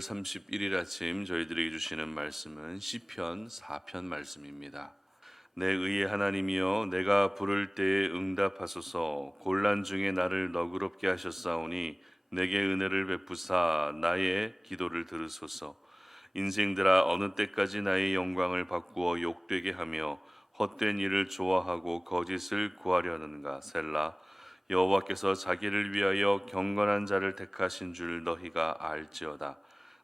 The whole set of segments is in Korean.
12월 31일 아침 저희들에게 주시는 말씀은 시편 4편 말씀입니다. 내 의의 하나님이여 내가 부를 때에 응답하소서. 곤란 중에 나를 너그럽게 하셨사오니 내게 은혜를 베푸사 나의 기도를 들으소서. 인생들아 어느 때까지 나의 영광을 바꾸어 욕되게 하며 헛된 일을 좋아하고 거짓을 구하려는가. 셀라. 여호와께서 자기를 위하여 경건한 자를 택하신 줄 너희가 알지어다.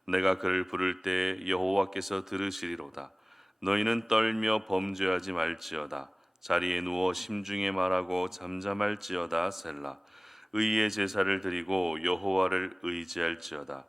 내가 그를 부를 때에 여호와께서 들으시리로다. 너희는 떨며 범죄하지 말지어다. 자리에 누워 심중에 말하고 잠잠할지어다. 셀라. 의의 제사를 드리고 여호와를 의지할지어다.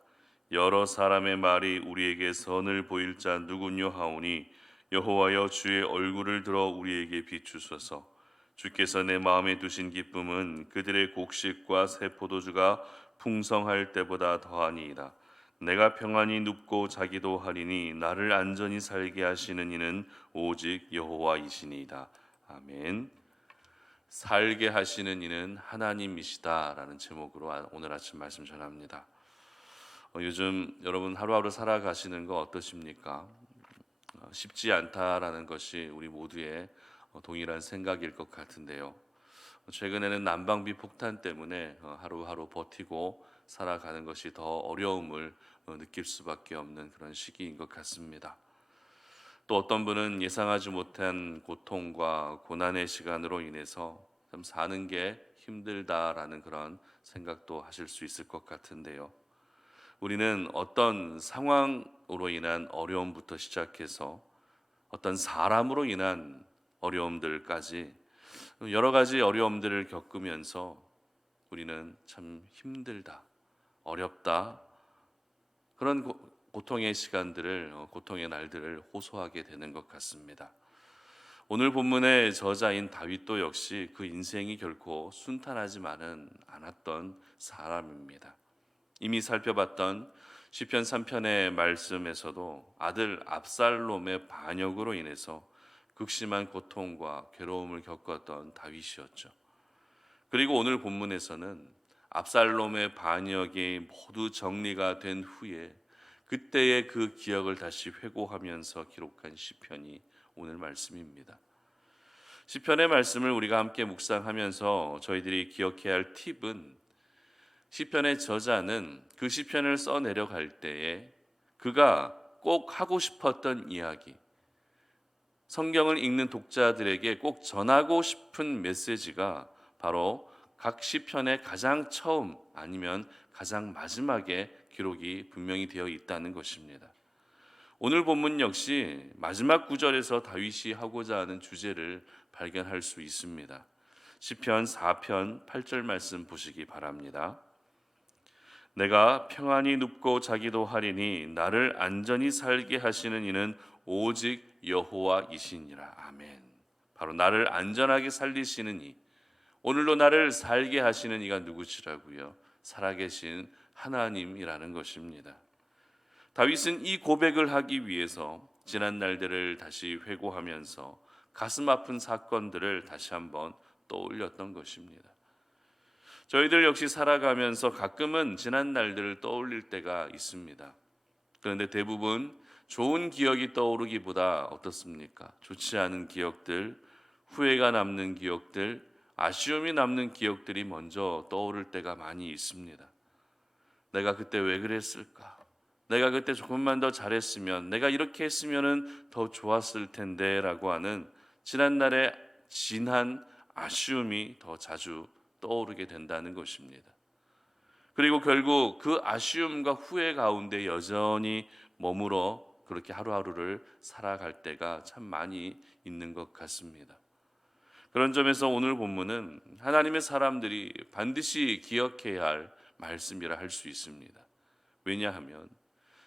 여러 사람의 말이 우리에게 선을 보일 자 누구뇨 하오니 여호와여 주의 얼굴을 들어 우리에게 비추소서. 주께서 내 마음에 두신 기쁨은 그들의 곡식과 새 포도주가 풍성할 때보다 더하니이다. 내가 평안히 눕고 자기도 하리니 나를 안전히 살게 하시는 이는 오직 여호와이시니이다. 아멘. 살게 하시는 이는 하나님이시다라는 제목으로 오늘 아침 말씀 전합니다. 요즘 여러분 하루하루 살아가시는 거 어떠십니까? 쉽지 않다라는 것이 우리 모두의 동일한 생각일 것 같은데요. 최근에는 난방비 폭탄 때문에 하루하루 버티고 살아가는 것이 더 어려움을 느낄 수밖에 없는 그런 시기인 것 같습니다. 또 어떤 분은 예상하지 못한 고통과 고난의 시간으로 인해서 참 사는 게 힘들다라는 그런 생각도 하실 수 있을 것 같은데요. 우리는 어떤 상황으로 인한 어려움부터 시작해서 어떤 사람으로 인한 어려움들까지 여러 가지 어려움들을 겪으면서 우리는 참 힘들다, 어렵다, 그런 고통의 시간들을, 고통의 날들을 호소하게 되는 것 같습니다. 오늘 본문의 저자인 다윗도 역시 그 인생이 결코 순탄하지만은 않았던 사람입니다. 이미 살펴봤던 시편 3편의 말씀에서도 아들 압살롬의 반역으로 인해서 극심한 고통과 괴로움을 겪었던 다윗이었죠. 그리고 오늘 본문에서는 압살롬의 반역이 모두 정리가 된 후에 그때의 그 기억을 다시 회고하면서 기록한 시편이 오늘 말씀입니다. 시편의 말씀을 우리가 함께 묵상하면서 저희들이 기억해야 할 팁은 시편의 저자는 그 시편을 써내려갈 때에 그가 꼭 하고 싶었던 이야기, 성경을 읽는 독자들에게 꼭 전하고 싶은 메시지가 바로 각 시편의 가장 처음 아니면 가장 마지막에 기록이 분명히 되어 있다는 것입니다. 오늘 본문 역시 마지막 구절에서 다윗이 하고자 하는 주제를 발견할 수 있습니다. 시편 4편 8절 말씀 보시기 바랍니다. 내가 평안히 눕고 자기도 하리니 나를 안전히 살게 하시는 이는 오직 여호와이시니라. 아멘. 바로 나를 안전하게 살리시는 이, 오늘도 나를 살게 하시는 이가 누구시라고요? 살아계신 하나님이라는 것입니다. 다윗은 이 고백을 하기 위해서 지난 날들을 다시 회고하면서 가슴 아픈 사건들을 다시 한번 떠올렸던 것입니다. 저희들 역시 살아가면서 가끔은 지난 날들을 떠올릴 때가 있습니다. 그런데 대부분 좋은 기억이 떠오르기보다 어떻습니까? 좋지 않은 기억들, 후회가 남는 기억들, 아쉬움이 남는 기억들이 먼저 떠오를 때가 많이 있습니다. 내가 그때 왜 그랬을까? 내가 그때 조금만 더 잘했으면, 내가 이렇게 했으면 더 좋았을 텐데 라고 하는 지난날의 진한 아쉬움이 더 자주 떠오르게 된다는 것입니다. 그리고 결국 그 아쉬움과 후회 가운데 여전히 머물러 그렇게 하루하루를 살아갈 때가 참 많이 있는 것 같습니다. 그런 점에서 오늘 본문은 하나님의 사람들이 반드시 기억해야 할 말씀이라 할 수 있습니다. 왜냐하면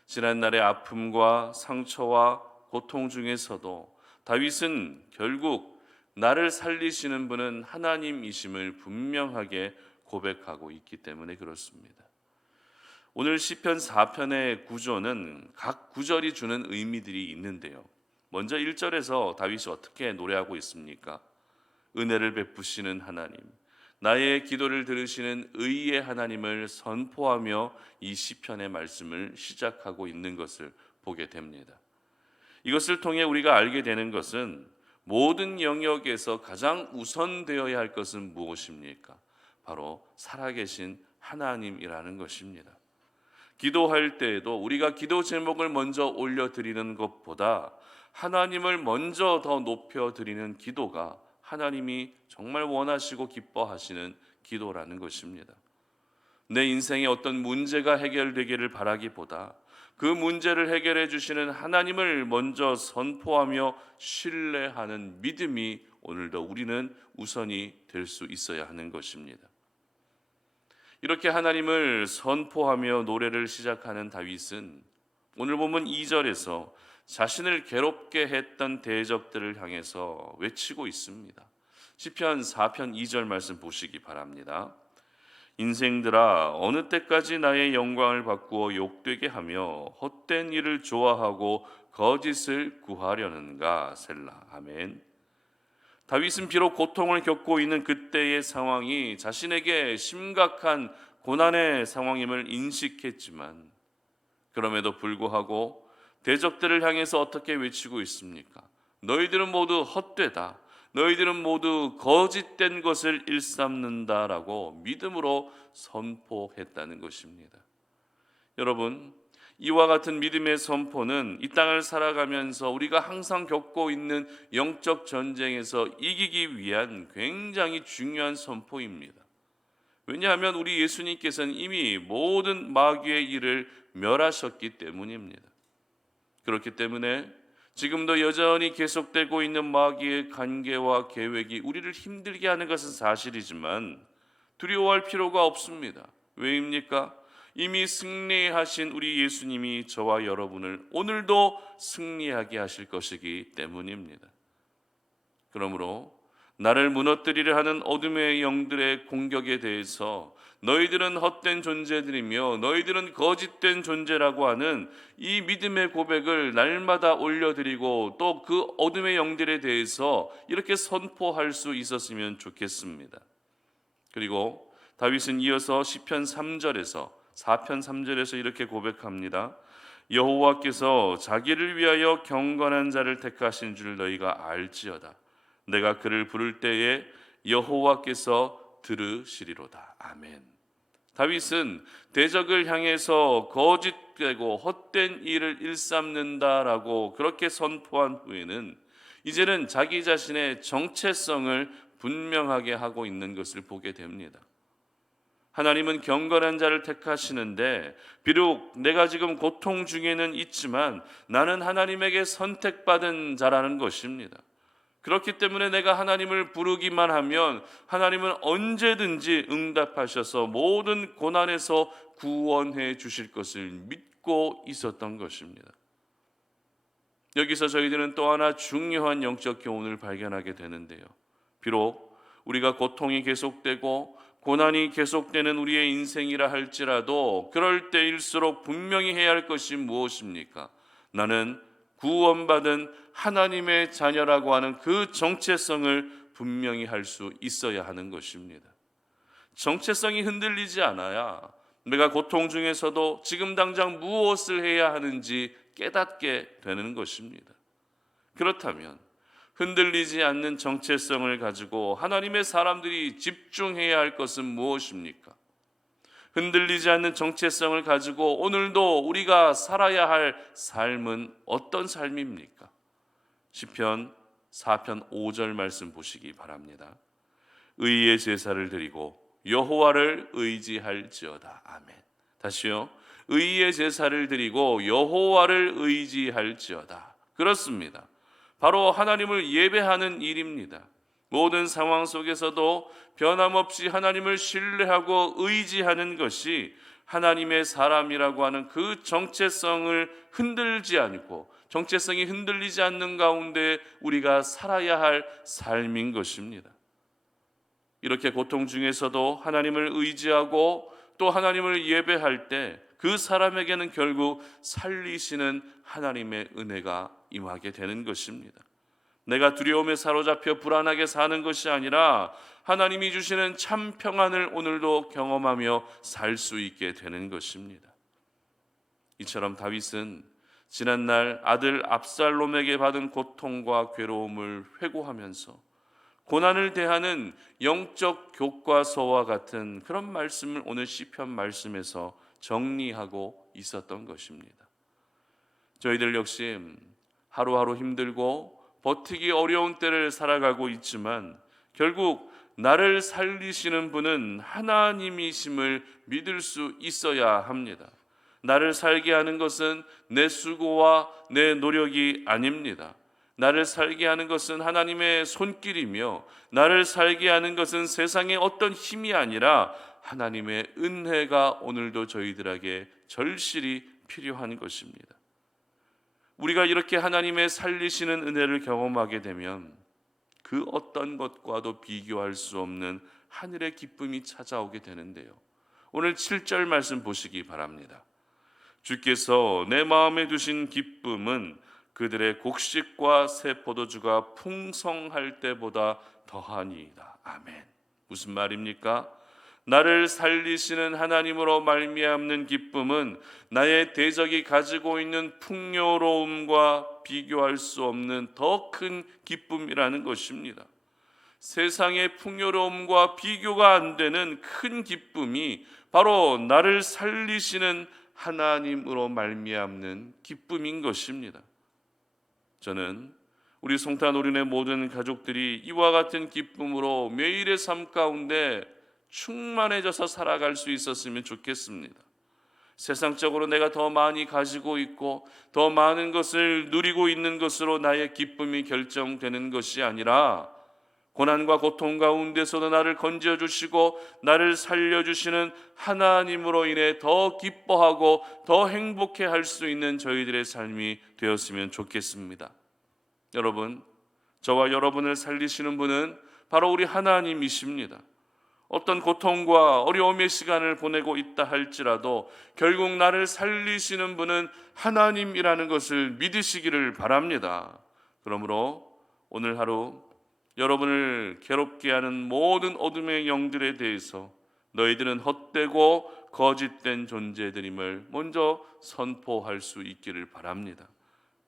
지난날의 아픔과 상처와 고통 중에서도 다윗은 결국 나를 살리시는 분은 하나님이심을 분명하게 고백하고 있기 때문에 그렇습니다. 오늘 시편 4편의 구조는 각 구절이 주는 의미들이 있는데요. 먼저 1절에서 다윗이 어떻게 노래하고 있습니까? 은혜를 베푸시는 하나님, 나의 기도를 들으시는 의의 하나님을 선포하며 이 시편의 말씀을 시작하고 있는 것을 보게 됩니다. 이것을 통해 우리가 알게 되는 것은 모든 영역에서 가장 우선되어야 할 것은 무엇입니까? 바로 살아계신 하나님이라는 것입니다. 기도할 때에도 우리가 기도 제목을 먼저 올려드리는 것보다 하나님을 먼저 더 높여드리는 기도가 하나님이 정말 원하시고 기뻐하시는 기도라는 것입니다. 내 인생에 어떤 문제가 해결되기를 바라기보다 그 문제를 해결해 주시는 하나님을 먼저 선포하며 신뢰하는 믿음이 오늘도 우리는 우선이 될 수 있어야 하는 것입니다. 이렇게 하나님을 선포하며 노래를 시작하는 다윗은 오늘 보면 2절에서 자신을 괴롭게 했던 대적들을 향해서 외치고 있습니다. 시편 4편 2절 말씀 보시기 바랍니다. 인생들아 어느 때까지 나의 영광을 바꾸어 욕되게 하며 헛된 일을 좋아하고 거짓을 구하려는가. 셀라. 아멘. 다윗은 비록 고통을 겪고 있는 그때의 상황이 자신에게 심각한 고난의 상황임을 인식했지만 그럼에도 불구하고 대적들을 향해서 어떻게 외치고 있습니까? 너희들은 모두 헛되다. 너희들은 모두 거짓된 것을 일삼는다라고 믿음으로 선포했다는 것입니다. 여러분, 이와 같은 믿음의 선포는 이 땅을 살아가면서 우리가 항상 겪고 있는 영적 전쟁에서 이기기 위한 굉장히 중요한 선포입니다. 왜냐하면 우리 예수님께서는 이미 모든 마귀의 일을 멸하셨기 때문입니다. 그렇기 때문에 지금도 여전히 계속되고 있는 마귀의 관계와 계획이 우리를 힘들게 하는 것은 사실이지만 두려워할 필요가 없습니다. 왜입니까? 이미 승리하신 우리 예수님이 저와 여러분을 오늘도 승리하게 하실 것이기 때문입니다. 그러므로 나를 무너뜨리려 하는 어둠의 영들의 공격에 대해서 너희들은 헛된 존재들이며 너희들은 거짓된 존재라고 하는 이 믿음의 고백을 날마다 올려드리고 또 그 어둠의 영들에 대해서 이렇게 선포할 수 있었으면 좋겠습니다. 그리고 다윗은 이어서 시편 3절에서 4편 3절에서 이렇게 고백합니다. 여호와께서 자기를 위하여 경건한 자를 택하신 줄 너희가 알지어다. 내가 그를 부를 때에 여호와께서 들으시리로다. 아멘. 다윗은 대적을 향해서 거짓되고 헛된 일을 일삼는다라고 그렇게 선포한 후에는 이제는 자기 자신의 정체성을 분명하게 하고 있는 것을 보게 됩니다. 하나님은 경건한 자를 택하시는데 비록 내가 지금 고통 중에는 있지만 나는 하나님에게 선택받은 자라는 것입니다. 그렇기 때문에 내가 하나님을 부르기만 하면 하나님은 언제든지 응답하셔서 모든 고난에서 구원해 주실 것을 믿고 있었던 것입니다. 여기서 저희들은 또 하나 중요한 영적 교훈을 발견하게 되는데요. 비록 우리가 고통이 계속되고 고난이 계속되는 우리의 인생이라 할지라도 그럴 때일수록 분명히 해야 할 것이 무엇입니까? 나는 구원받은 하나님의 자녀라고 하는 그 정체성을 분명히 할 수 있어야 하는 것입니다. 정체성이 흔들리지 않아야 내가 고통 중에서도 지금 당장 무엇을 해야 하는지 깨닫게 되는 것입니다. 그렇다면 흔들리지 않는 정체성을 가지고 하나님의 사람들이 집중해야 할 것은 무엇입니까? 흔들리지 않는 정체성을 가지고 오늘도 우리가 살아야 할 삶은 어떤 삶입니까? 시편 4편 5절 말씀 보시기 바랍니다. 의의 제사를 드리고 여호와를 의지할지어다. 아멘. 다시요. 의의 제사를 드리고 여호와를 의지할지어다. 그렇습니다. 바로 하나님을 예배하는 일입니다. 모든 상황 속에서도 변함없이 하나님을 신뢰하고 의지하는 것이 하나님의 사람이라고 하는 그 정체성을 흔들지 않고 정체성이 흔들리지 않는 가운데 우리가 살아야 할 삶인 것입니다. 이렇게 고통 중에서도 하나님을 의지하고 또 하나님을 예배할 때 그 사람에게는 결국 살리시는 하나님의 은혜가 임하게 되는 것입니다. 내가 두려움에 사로잡혀 불안하게 사는 것이 아니라 하나님이 주시는 참 평안을 오늘도 경험하며 살 수 있게 되는 것입니다. 이처럼 다윗은 지난날 아들 압살롬에게 받은 고통과 괴로움을 회고하면서 고난을 대하는 영적 교과서와 같은 그런 말씀을 오늘 시편 말씀에서 정리하고 있었던 것입니다. 저희들 역시 하루하루 힘들고 버티기 어려운 때를 살아가고 있지만 결국 나를 살리시는 분은 하나님이심을 믿을 수 있어야 합니다. 나를 살게 하는 것은 내 수고와 내 노력이 아닙니다. 나를 살게 하는 것은 하나님의 손길이며 나를 살게 하는 것은 세상의 어떤 힘이 아니라 하나님의 은혜가 오늘도 저희들에게 절실히 필요한 것입니다. 우리가 이렇게 하나님의 살리시는 은혜를 경험하게 되면 그 어떤 것과도 비교할 수 없는 하늘의 기쁨이 찾아오게 되는데요. 오늘 7절 말씀 보시기 바랍니다. 주께서 내 마음에 두신 기쁨은 그들의 곡식과 새 포도주가 풍성할 때보다 더하니이다. 아멘. 무슨 말입니까? 나를 살리시는 하나님으로 말미암는 기쁨은 나의 대적이 가지고 있는 풍요로움과 비교할 수 없는 더 큰 기쁨이라는 것입니다. 세상의 풍요로움과 비교가 안 되는 큰 기쁨이 바로 나를 살리시는 하나님으로 말미암는 기쁨인 것입니다. 저는 우리 송탄 오륜의 모든 가족들이 이와 같은 기쁨으로 매일의 삶 가운데 충만해져서 살아갈 수 있었으면 좋겠습니다. 세상적으로 내가 더 많이 가지고 있고 더 많은 것을 누리고 있는 것으로 나의 기쁨이 결정되는 것이 아니라 고난과 고통 가운데서도 나를 건져주시고 나를 살려주시는 하나님으로 인해 더 기뻐하고 더 행복해 할 수 있는 저희들의 삶이 되었으면 좋겠습니다. 여러분, 저와 여러분을 살리시는 분은 바로 우리 하나님이십니다. 어떤 고통과 어려움의 시간을 보내고 있다 할지라도 결국 나를 살리시는 분은 하나님이라는 것을 믿으시기를 바랍니다. 그러므로 오늘 하루 여러분을 괴롭게 하는 모든 어둠의 영들에 대해서 너희들은 헛되고 거짓된 존재들임을 먼저 선포할 수 있기를 바랍니다.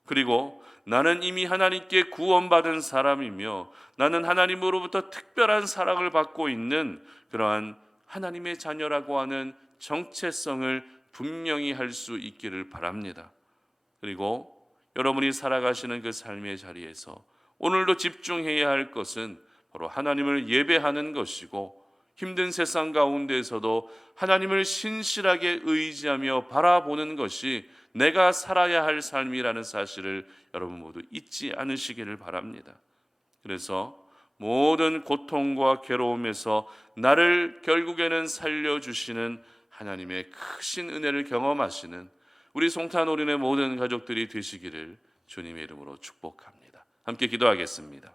그리고 나는 이미 하나님께 구원받은 사람이며 나는 하나님으로부터 특별한 사랑을 받고 있는 그러한 하나님의 자녀라고 하는 정체성을 분명히 할 수 있기를 바랍니다. 그리고 여러분이 살아가시는 그 삶의 자리에서 오늘도 집중해야 할 것은 바로 하나님을 예배하는 것이고 힘든 세상 가운데에서도 하나님을 신실하게 의지하며 바라보는 것이 내가 살아야 할 삶이라는 사실을 여러분 모두 잊지 않으시기를 바랍니다. 그래서 모든 고통과 괴로움에서 나를 결국에는 살려주시는 하나님의 크신 은혜를 경험하시는 우리 송탄 오륜의 모든 가족들이 되시기를 주님의 이름으로 축복합니다. 함께 기도하겠습니다.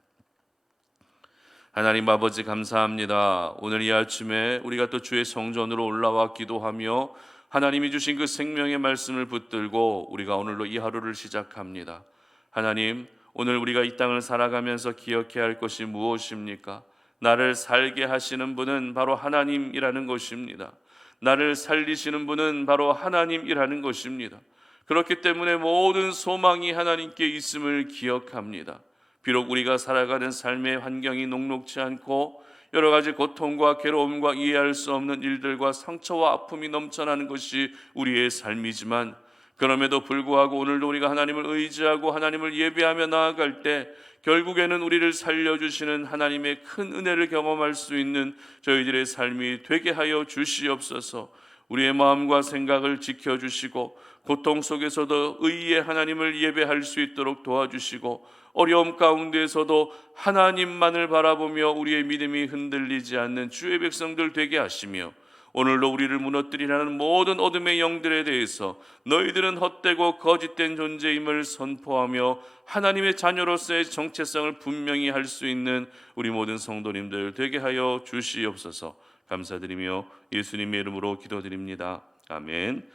하나님 아버지 감사합니다. 오늘 이 아침에 우리가 또 주의 성전으로 올라와 기도하며 하나님이 주신 그 생명의 말씀을 붙들고 우리가 오늘로 이 하루를 시작합니다. 하나님, 오늘 우리가 이 땅을 살아가면서 기억해야 할 것이 무엇입니까? 나를 살게 하시는 분은 바로 하나님이라는 것입니다. 나를 살리시는 분은 바로 하나님이라는 것입니다. 그렇기 때문에 모든 소망이 하나님께 있음을 기억합니다. 비록 우리가 살아가는 삶의 환경이 녹록지 않고 여러 가지 고통과 괴로움과 이해할 수 없는 일들과 상처와 아픔이 넘쳐나는 것이 우리의 삶이지만 그럼에도 불구하고 오늘도 우리가 하나님을 의지하고 하나님을 예배하며 나아갈 때 결국에는 우리를 살려주시는 하나님의 큰 은혜를 경험할 수 있는 저희들의 삶이 되게 하여 주시옵소서. 우리의 마음과 생각을 지켜주시고 고통 속에서도 의의 하나님을 예배할 수 있도록 도와주시고 어려움 가운데에서도 하나님만을 바라보며 우리의 믿음이 흔들리지 않는 주의 백성들 되게 하시며 오늘도 우리를 무너뜨리라는 모든 어둠의 영들에 대해서 너희들은 헛되고 거짓된 존재임을 선포하며 하나님의 자녀로서의 정체성을 분명히 할 수 있는 우리 모든 성도님들 되게 하여 주시옵소서. 감사드리며 예수님의 이름으로 기도드립니다. 아멘.